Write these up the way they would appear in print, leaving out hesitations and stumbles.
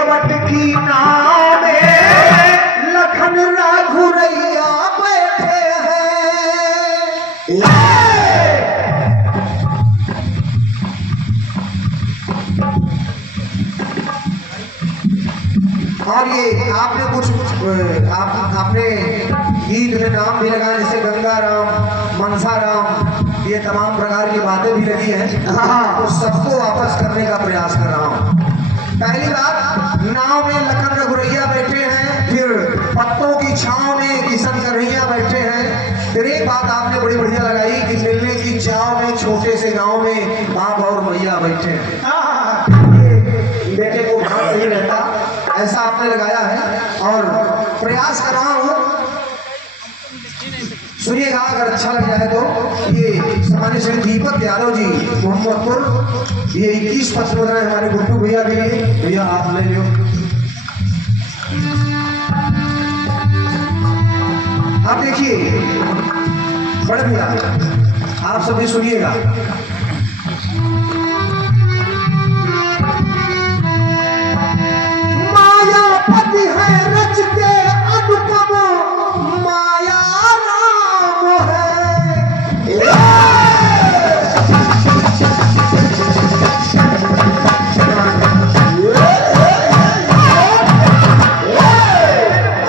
केवट की नाव में लखन रघुरैया बैठे हैं। और ये आपने कुछ आपने गीत में नाम भी लगाया, जैसे गंगा राम, मनसा राम, ये तमाम प्रकार की बातें भी लगी हैं। तो सबको वापस करने का प्रयास कर रहा हूँ। पहली बात, नाव में लखन रघुरैया बैठे हैं, फिर पत्तों की छांव में किशन कन्हैया बैठे हैं। फिर एक बात आपने बड़ी बढ़िया लगाई कि मिलने की चाव में छोटे से गांव में बाप और मैया बैठे हैं। बेटे को भान नहीं रहता, ऐसा आपने लगाया है और प्रयास कर रहा हूं। सुनिएगा, अगर अच्छा लग जाए तो। ये सामान्य श्री दीपक यादव जी मोहम्मदपुर, ये 21 पत्र बन रहे हैं हमारे गुड्डू भैया के लिए। भैया आप ले लो। आप देखिए बड़े भैया, आप सभी सुनिएगा। मायापति है रचते अनुपम, माया राम है।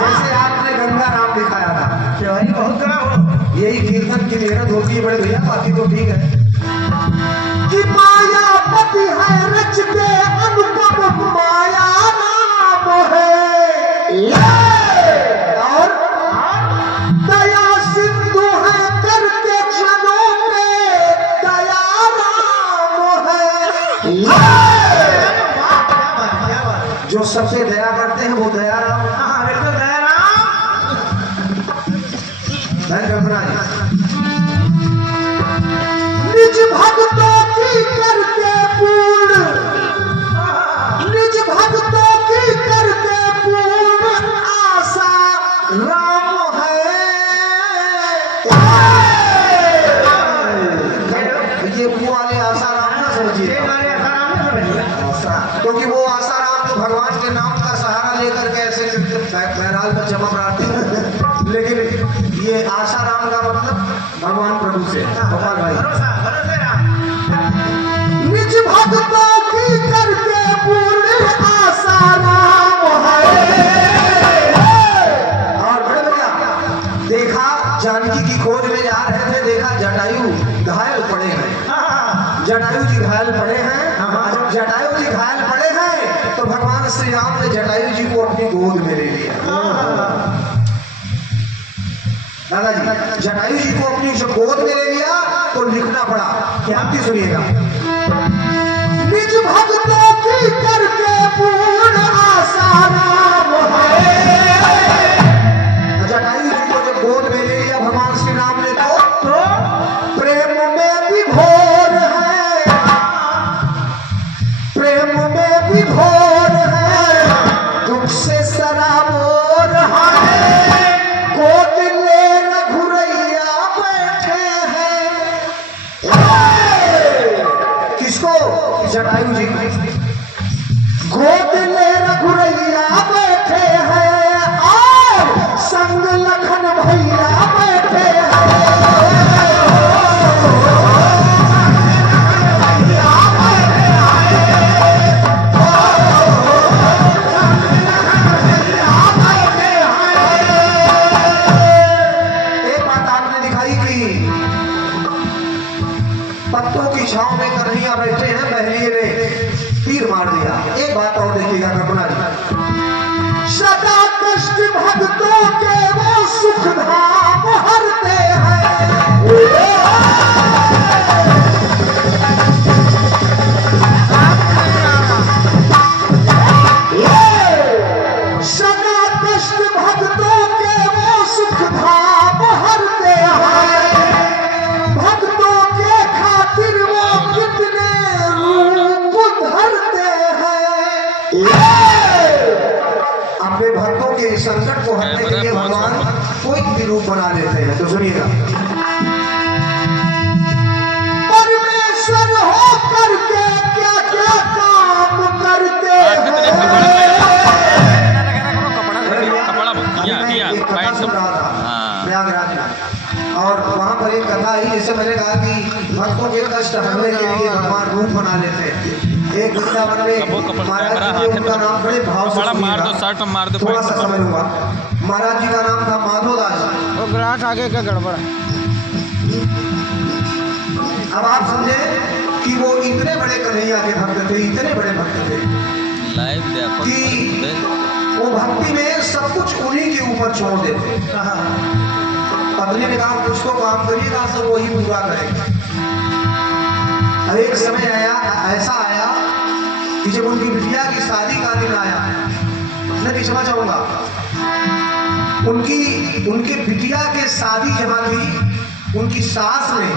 जैसे आपने गंगा राम दिखाया था, बहुत कड़ा हो, यही कीर्तन की मेहनत होती है बड़े भैया, बाकी तो ठीक है। कि मायापति है रचते अनुपम, माया और दया सिंधु है करके जनों में, दया राम है। जो सबसे दया करते हैं वो दया राम। बिल्कुल दया राम। निज भक्तों की करके पूर्ण, निज भक्तों की करके पूर्ण आशा राम है। ये वो वाले आशा राम ना समझिए, क्योंकि वो आशा राम जो भगवान के नाम का सहारा लेकर के ऐसे बहरहाल में चमक रहा था, लेकिन ये आशा राम का मतलब भगवान प्रभु से। भगवान भाई, निज भक्तों की करके पूर्ण आशा राम है। और बड़े भैया, देखा जानकी की खोज में जा रहे थे, देखा जटायु घायल पड़े हैं। जटायु जी घायल पड़े हैं। जब जटायु जी घायल पड़े हैं तो भगवान श्री राम ने जटायु जी को अपनी गोद में ले लिया। दादाजी, जटायु जी को अपनी जो गोद में ले लिया तो लिखना पड़ा। क्या भी सुनिएगा। निज भक्तों की करके पूर्ण आशा राम है। जटायु जी को जब गोद में ले लिया भगवान श्री राम ने तो प्रेम में विभोर है, प्रेम में विभोर है, दुख से सराबोर है। गोद ले रघुरैया बैठे हैं। किसको? जटायु जी। गोद ले रघुरैया बैठे हैं और संग लखन भैया बैठे हैं। एक बात आपने दिखाई कि पत्तों की छांव में कन्हैया बैठे हैं, बहलिए ने तीर मार दिया। एक बात और देखिएगा कल्पना जी, सदा कष्ट भक्तों के वो सुख धाम हरते हैं। सदा कष्ट भक्तों के वो सुख धाम हरते हैं। भक्तों के खातिर वो कितने रूप धरते हैं। अपने भक्तों के संकट को हटने के लिए भगवान कोई भी रूप बना देते हैं। तो सुनिएगा, परमेश्वर हो करके क्या क्या काम करते हैं। मैंने कहा कि भक्तों के कष्ट हरने के लिए भगवान रूप बना लेते हैं। एक वृंदावन में महाराज जी उनका नाम बड़े भाव से थोड़ा सा समय हुआ। महाराज जी का नाम था माधोदास। वो ग्राहक आगे का गड़बड़ है। अब आप समझे कि वो इतने बड़े कन्हैया के भक्त थे, इतने बड़े भक्त थे कि वो भक्ति में सब कुछ उन्हीं के ऊपर छोड़ देते। पत्नी ने कहा कुछ तो काम करिएगा, सब वही पूरा करेगा। अब एक समय आया, ऐसा आया कि जब उनकी बिटिया की शादी का दिन आया, मैं क्षमा चाहूंगा, उनके बिटिया के शादी जहाँ थी, उनकी सास ने,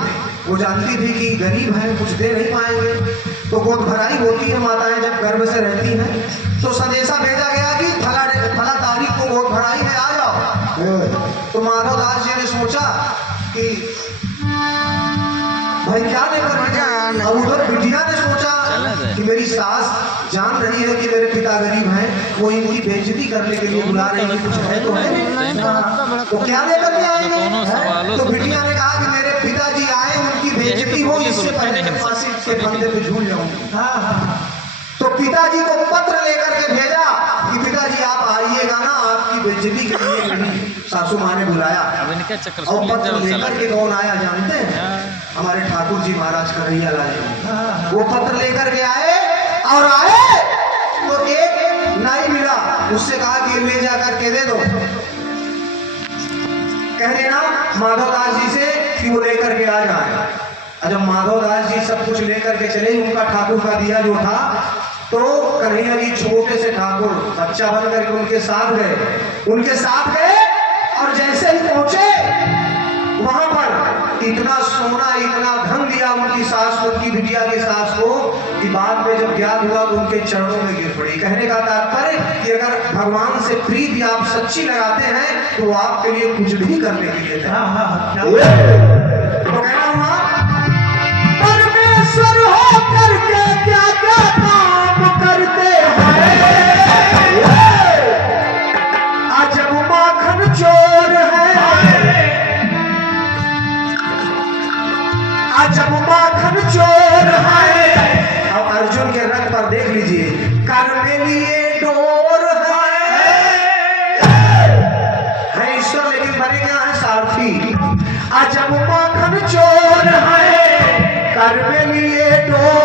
वो जानती थी कि गरीब है, कुछ दे नहीं पाएंगे, तो गोद भराई होती है, माताएं जब गर्भ से रहती हैं, तो संदेशा भेजा गया कि फला तारीख को गोद भराई है, आ जाओ। तो माधवदास जी ने सोचा कि भाई क्या लेकर भेजा। अब उधर बिटिया ने सोचा कि मेरी सास जान रही है कि मेरे पिता गरीब हैं, वो इनकी बेइज्जती करने के लिए बुला रही है, कुछ है तो है, तो क्या लेकर के आएंगे। तो बिटिया ने कहा कि मेरे पिताजी आए, उनकी बेइज्जती हो, इससे पहले मैं फांसी के फंदे पे झूल जाऊंगी। तो पिताजी को पत्र लेकर के भेजा कि पिताजी आप आइएगा ना, आपकी बेइज्जती के लिए मेरी सासू माँ ने बुलाया। और पत्र लेकर के कौन आया जानते हैं? हमारे ठाकुर जी महाराज कन्हैया लाल। वो पत्र लेकर के आए और आए तो एक नाई मिला, उससे कहा कि ले जा करके दे दो, कह देना माधवदास जी से कि वो लेकर के आ जाए। जब माधवदास जी सब कुछ लेकर के चले, उनका ठाकुर का दिया जो था, तो कन्हैया जी छोटे से ठाकुर बच्चा बन करके उनके साथ गए और जैसे ही पहुंचे वहां पर इतना सोना, इतना धन दिया उनकी सास को, उनकी बिटिया की सास को, कि बाद में जब ज्ञात हुआ तो उनके चरणों में गिर पड़ी। कहने का तात्पर्य कि अगर भगवान से प्रीति आप सच्ची लगाते हैं तो आपके लिए कुछ भी करने के लिए तो कहना हुआ परमेश्वर हो करके क्या क्या काम करते हैं, अजब माखन चोर है, अजब माखन चोर है। अब अर्जुन के रथ पर देख लीजिए, कर में लिए डोर है ईश्वर, लेकिन बने क्या है सारथी। अजब माखन चोर है, कर में लिए डोर